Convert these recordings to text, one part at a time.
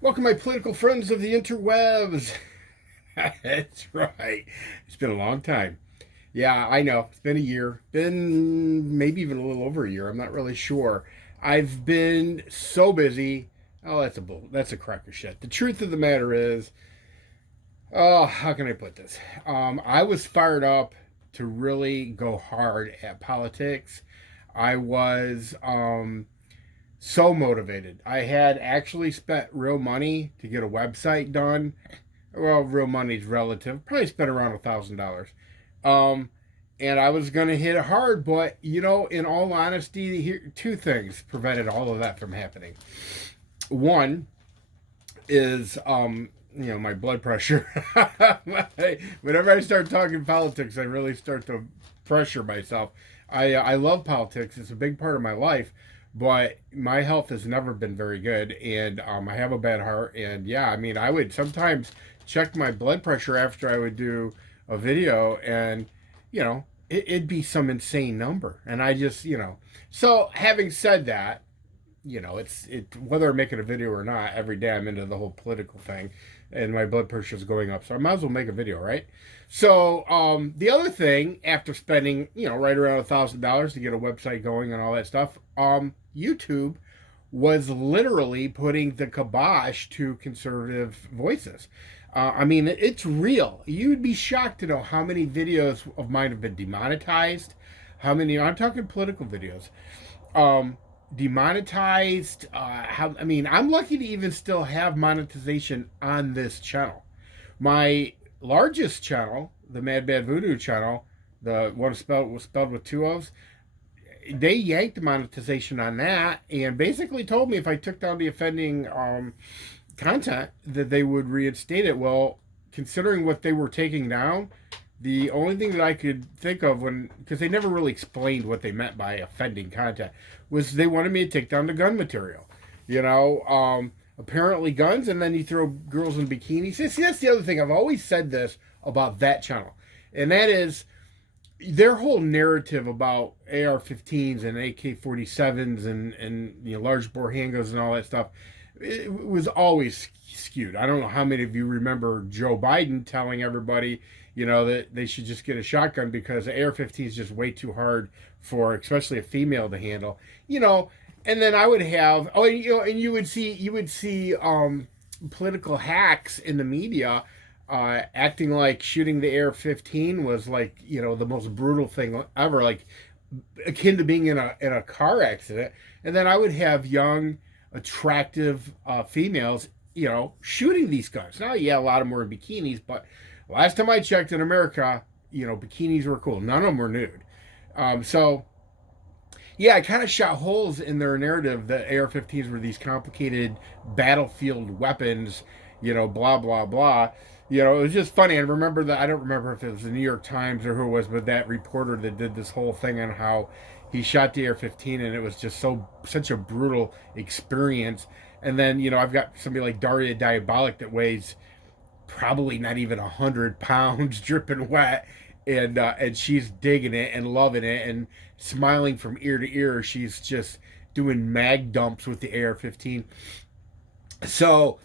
Welcome, my political friends of the interwebs. That's right. It's been a long time. Yeah, I know. It's been a year. Been maybe even a little over a year. I'm not really sure. I've been so busy. Oh, that's a crock of shit. The truth of the matter is, oh, how can I put this? I was fired up to really go hard at politics. I was so motivated. I had actually spent real money to get a website done. Well, real money's relative. Probably spent around $1,000. Um, and I was gonna hit it hard, but in all honesty, here two things prevented all of that from happening. One is my blood pressure. Whenever I start talking politics, I really start to pressure myself. I love politics. It's a big part of my life, but my health has never been very good, and I have a bad heart. And yeah, I mean, I would sometimes check my blood pressure after I would do a video, and it'd be some insane number, and I just. So having said that, it's whether I'm making a video or not. Every day I'm into the whole political thing, and my blood pressure is going up, so I might as well make a video, right? So the other thing, after spending right around $1,000 to get a website going and all that stuff, YouTube was literally putting the kibosh to conservative voices. I mean, it's real. You'd be shocked to know how many videos of mine have been demonetized. How many? I'm talking political videos. Um, Demonetized. I mean, I'm lucky to even still have monetization on this channel. My largest channel, the Mad Bad Voodoo channel, the one was spelled with two O's, they yanked the monetization on that and basically told me if I took down the offending content that they would reinstate it. Well, considering what they were taking down, the only thing that I could think of because they never really explained what they meant by offending content, was they wanted me to take down the gun material. Apparently guns, and then you throw girls in bikinis. See, that's the other thing. I've always said this about that channel, and that is their whole narrative about AR-15s and AK-47s and large bore handguns and all that stuff. It was always skewed. I don't know how many of you remember Joe Biden telling everybody, that they should just get a shotgun because the AR-15 is just way too hard for, especially a female, to handle. And then I would have, and you would see political hacks in the media acting like shooting the AR-15 was like the most brutal thing ever, like akin to being in a car accident. And then I would have young, attractive females, shooting these guns. Now, yeah, a lot of them were in bikinis, but last time I checked in America, bikinis were cool. None of them were nude. So yeah, I kind of shot holes in their narrative that AR-15s were these complicated battlefield weapons, blah blah blah. It was just funny. I remember that. I don't remember if it was the New York Times or who it was, but that reporter that did this whole thing on how he shot the AR-15 and it was just such a brutal experience. And then I've got somebody like Daria Diabolik that weighs probably not even 100 pounds, dripping wet, and she's digging it and loving it and smiling from ear to ear. She's just doing mag dumps with the AR-15. So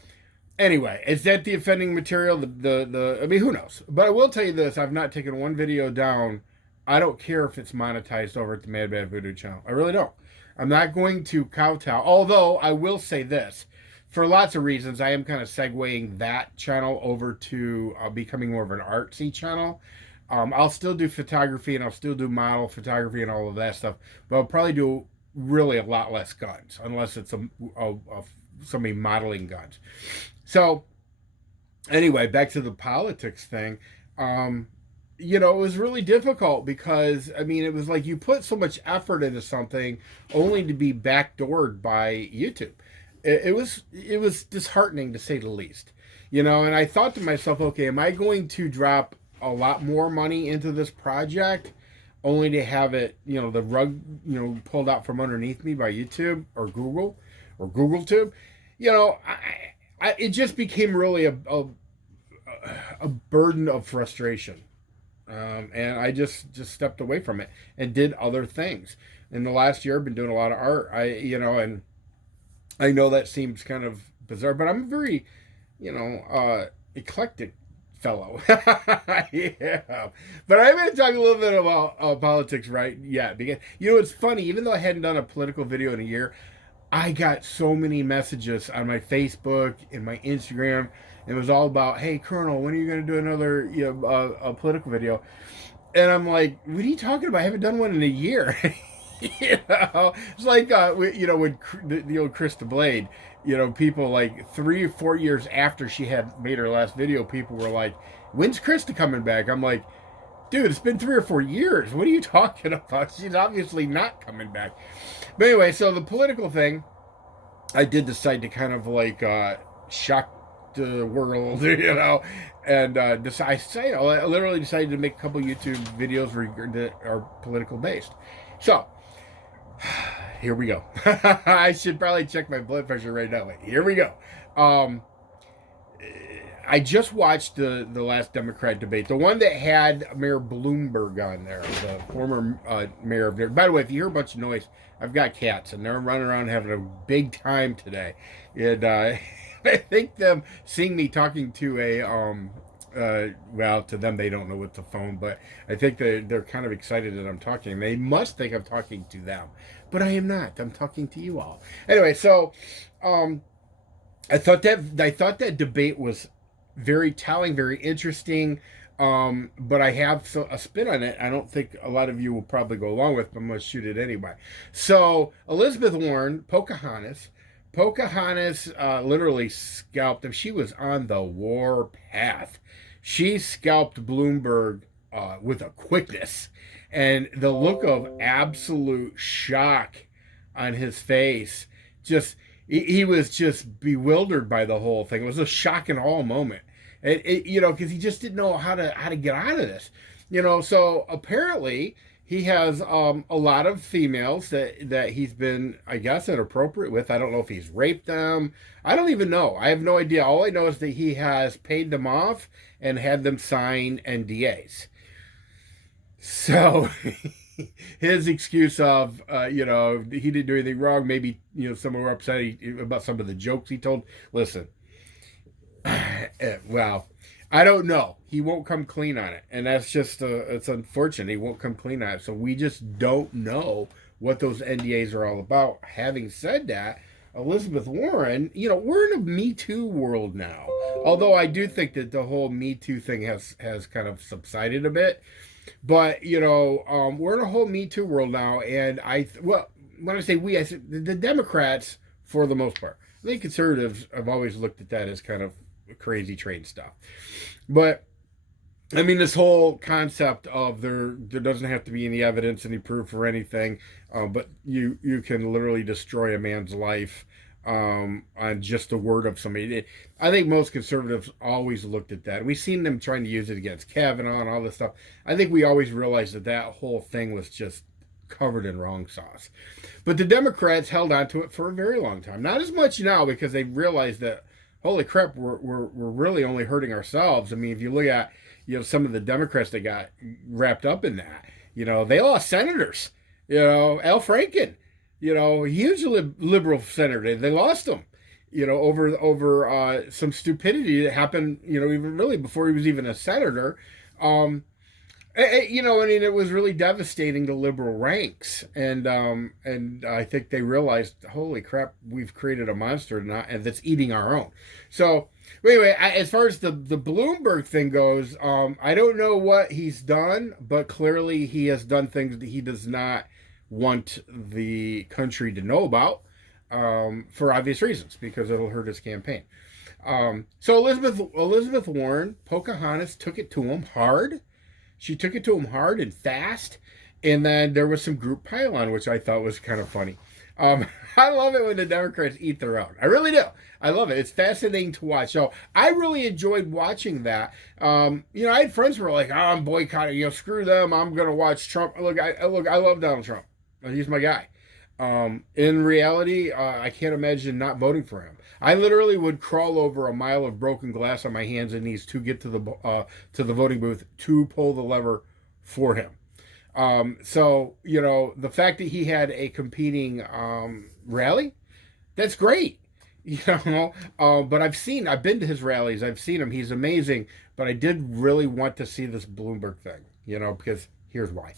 anyway, is that the offending material? The I mean, who knows? But I will tell you this: I've not taken one video down. I don't care if it's monetized over at the Mad Bad Voodoo channel. I really don't. I'm not going to kowtow. Although I will say this: for lots of reasons, I am kind of segueing that channel over to becoming more of an artsy channel. I'll still do photography and I'll still do model photography and all of that stuff, but I'll probably do really a lot less guns, unless it's somebody modeling guns. So anyway, back to the politics thing. It was really difficult because I mean, it was like you put so much effort into something only to be backdoored by YouTube. It was disheartening to say the least. And I thought to myself, okay, am I going to drop a lot more money into this project only to have it, the rug, pulled out from underneath me by YouTube or Google Tube? It just became really a burden of frustration. And I just stepped away from it and did other things. In the last year, I've been doing a lot of art. And I know that seems kind of bizarre. But I'm a very, eclectic fellow. Yeah. But I'm going to talk a little bit about politics, right? Yeah, because it's funny. Even though I hadn't done a political video in a year, I got so many messages on my Facebook and my Instagram. It was all about, "Hey, Colonel, when are you going to do another a political video?" And I'm like, "What are you talking about? I haven't done one in a year." It's like when the old Krista Blade, people like 3 or 4 years after she had made her last video, people were like, "When's Krista coming back?" I'm like, "Dude, it's been 3 or 4 years. What are you talking about? She's obviously not coming back." But anyway, so the political thing, I did decide to kind of like shock the world, and I literally decided to make a couple YouTube videos that are political based. So here we go. I should probably check my blood pressure right now. But here we go. I just watched the last Democrat debate, the one that had Mayor Bloomberg on there, the former mayor of there. By the way, if you hear a bunch of noise, I've got cats, and they're running around having a big time today. And I think them seeing me talking to to them, they don't know what's a phone, but I think they're kind of excited that I'm talking. They must think I'm talking to them, but I am not. I'm talking to you all. Anyway, so I thought that debate was very telling, very interesting. But I have a spin on it. I don't think a lot of you will probably go along with, but I'm going to shoot it anyway. So Elizabeth Warren, Pocahontas literally scalped him. She was on the war path. She scalped Bloomberg with a quickness, and the look of absolute shock on his face, he was just bewildered by the whole thing. It was a shock and awe moment. Because he just didn't know how to get out of this. So apparently he has a lot of females that he's been, I guess, inappropriate with. I don't know if he's raped them. I don't even know. I have no idea. All I know is that he has paid them off and had them sign NDAs. So his excuse of, he didn't do anything wrong. Maybe, some were upset about some of the jokes he told. Listen, well, I don't know. He won't come clean on it. And that's just, it's unfortunate. He won't come clean on it. So we just don't know what those NDAs are all about. Having said that, Elizabeth Warren, we're in a Me Too world now. Although I do think that the whole Me Too thing has kind of subsided a bit. But, we're in a whole Me Too world now. And when I say we, I say the Democrats, for the most part. I think conservatives have always looked at that as kind of crazy train stuff. But, I mean, this whole concept of there doesn't have to be any evidence, any proof or anything, but you can literally destroy a man's life on just the word of somebody. I think most conservatives always looked at that. We've seen them trying to use it against Kavanaugh and all this stuff. I think we always realized that whole thing was just covered in wrong sauce. But the Democrats held on to it for a very long time. Not as much now, because they realized that, holy crap, we're really only hurting ourselves. I mean, if you look at some of the Democrats that got wrapped up in that, they lost senators. Al Franken, huge liberal senator, they lost him, over some stupidity that happened, even really before he was even a senator. It was really devastating to liberal ranks, and I think they realized, holy crap, we've created a monster and that's eating our own. So anyway, as far as the Bloomberg thing goes, I don't know what he's done, but clearly he has done things that he does not want the country to know about, for obvious reasons, because it'll hurt his campaign. So Elizabeth Warren, Pocahontas, took it to him hard. She took it to him hard and fast, and then there was some group pile-on, which I thought was kind of funny. I love it when the Democrats eat their own. I really do. I love it. It's fascinating to watch. So I really enjoyed watching that. I had friends who were like, "Oh, I'm boycotting. Screw them. I'm going to watch Trump." Look, I love Donald Trump. He's my guy. In reality, I can't imagine not voting for him. I literally would crawl over a mile of broken glass on my hands and knees to get to the voting booth to pull the lever for him. So the fact that he had a competing rally, that's great. you know. But I've been to his rallies. I've seen him. He's amazing. But I did really want to see this Bloomberg thing, because here's why.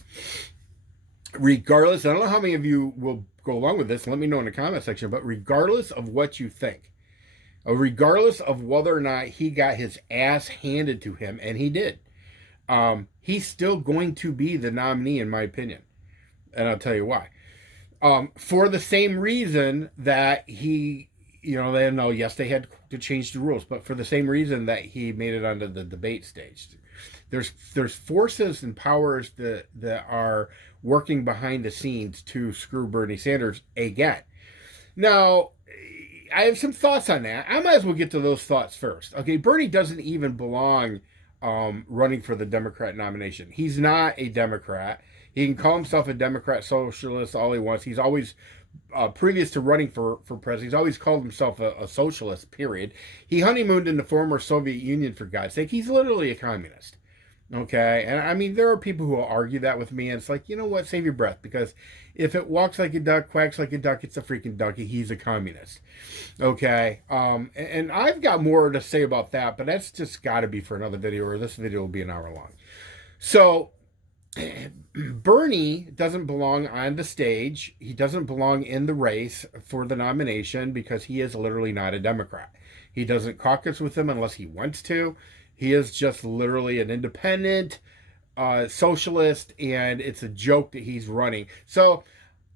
Regardless, I don't know how many of you will go along with this. Let me know in the comment section. But regardless of what you think, regardless of whether or not he got his ass handed to him, and he did, he's still going to be the nominee, in my opinion. And I'll tell you why. For the same reason that he, they know, yes, they had to change the rules, but for the same reason that he made it onto the debate stage. There's forces and powers that are working behind the scenes to screw Bernie Sanders again. Now, I have some thoughts on that. I might as well get to those thoughts first. Okay, Bernie doesn't even belong running for the Democrat nomination. He's not a Democrat. He can call himself a Democrat socialist all he wants. He's always, previous to running for president, he's always called himself a socialist, period. He honeymooned in the former Soviet Union, for God's sake. He's literally a communist. Okay, and I mean, there are people who will argue that with me, and it's like, you know what, save your breath, because if it walks like a duck, quacks like a duck, it's a freaking ducky. He's a communist. Okay, and I've got more to say about that, but that's just got to be for another video, or this video will be an hour long. So, Bernie doesn't belong on the stage. He doesn't belong in the race for the nomination because he is literally not a Democrat. He doesn't caucus with them unless he wants to. He is just literally an independent socialist, and it's a joke that he's running. So,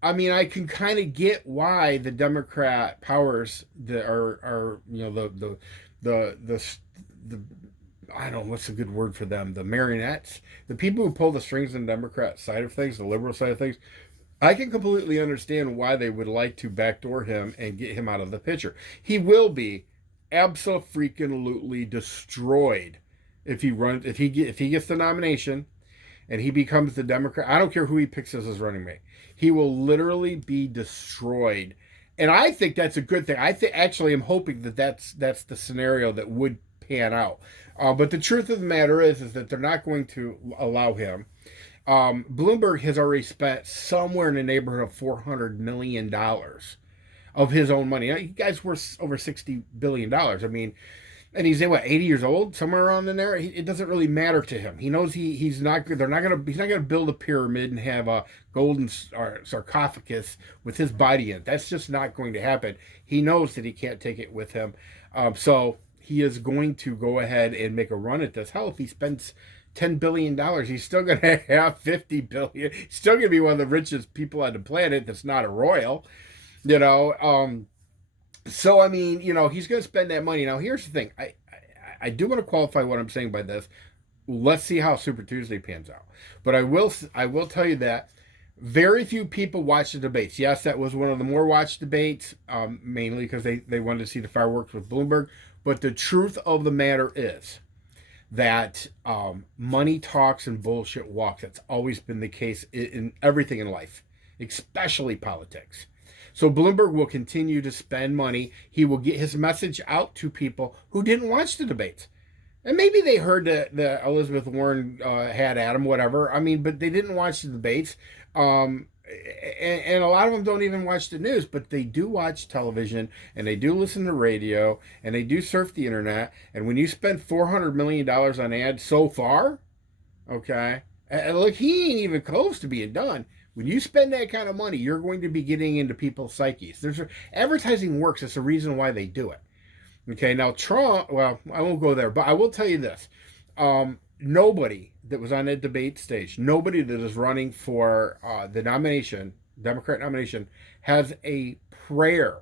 I mean, I can kind of get why the Democrat powers that are the I don't know what's a good word for them, the marionettes, the people who pull the strings on the Democrat side of things, the liberal side of things. I can completely understand why they would like to backdoor him and get him out of the picture. He will be absolutely destroyed if he gets the nomination and he becomes the Democrat. I don't care who he picks as his running mate. He will literally be destroyed. And I think that's a good thing. I'm hoping that that's the scenario that would pan out. But the truth of the matter is that they're not going to allow him. Bloomberg has already spent somewhere in the neighborhood of $400 million of his own money. Now, you guys worth over $60 billion. I mean, and he's 80 years old, somewhere around in there. It doesn't really matter to him. He knows he's not gonna build a pyramid and have a golden sarcophagus with his body in it. That's just not going to happen. He knows that he can't take it with him. So he is going to go ahead and make a run at this. Hell, if he spends $10 billion, he's still going to have $50 billion. He's still going to be one of the richest people on the planet that's not a royal, So, I mean, he's going to spend that money. Now, here's the thing. I do want to qualify what I'm saying by this. Let's see how Super Tuesday pans out. But I will tell you that very few people watch the debates. Yes, that was one of the more watched debates, mainly because they wanted to see the fireworks with Bloomberg. But the truth of the matter is that money talks and bullshit walks. That's always been the case in everything in life, especially politics. So Bloomberg will continue to spend money. He will get his message out to people who didn't watch the debates. And maybe they heard that Elizabeth Warren had Adam, whatever. I mean, but they didn't watch the debates. And a lot of them don't even watch the news, but they do watch television, and they do listen to radio, and they do surf the internet. And when you spend $400 million on ads so far, okay, and look, he ain't even close to being done. When you spend that kind of money, you're going to be getting into people's psyches. Advertising works. It's the reason why they do it. Okay, now Trump, well, I won't go there, but I will tell you this. Nobody that was on that debate stage, nobody that is running for the nomination, Democrat nomination, has a prayer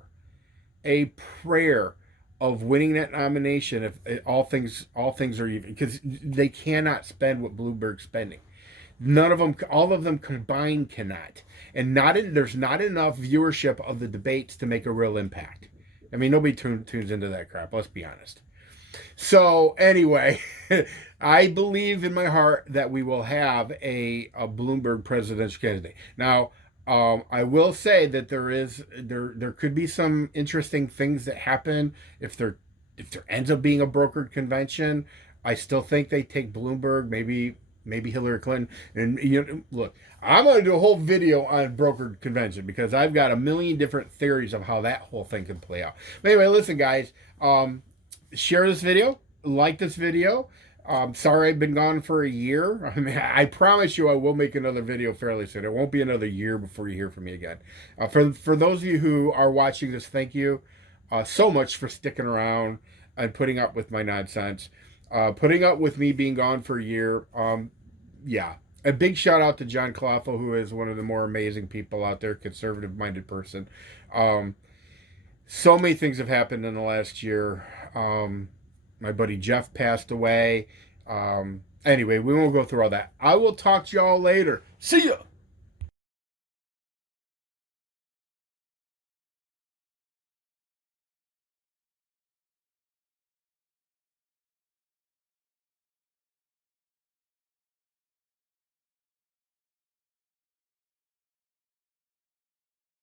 of winning that nomination if all things are even, because they cannot spend what Bloomberg's spending. None of them, all of them combined cannot. And there's not enough viewership of the debates to make a real impact. I mean, nobody tunes into that crap, let's be honest. So anyway, I believe in my heart that we will have a Bloomberg presidential candidate. Now, I will say that there could be some interesting things that happen if there ends up being a brokered convention. I still think they take Bloomberg, maybe maybe Hillary Clinton. And look, I'm going to do a whole video on brokered convention because I've got a million different theories of how that whole thing can play out. But anyway, listen, guys, share this video, like this video. Sorry I've been gone for a year. I mean, I promise you I will make another video fairly soon. It won't be another year before you hear from me again. For those of you who are watching this, thank you so much for sticking around and putting up with my nonsense. Putting up with me being gone for a year. Yeah. A big shout out to John Clofo, who is one of the more amazing people out there, conservative-minded person. So many things have happened in the last year. My buddy Jeff passed away. Anyway, we won't go through all that. I will talk to y'all later. See ya!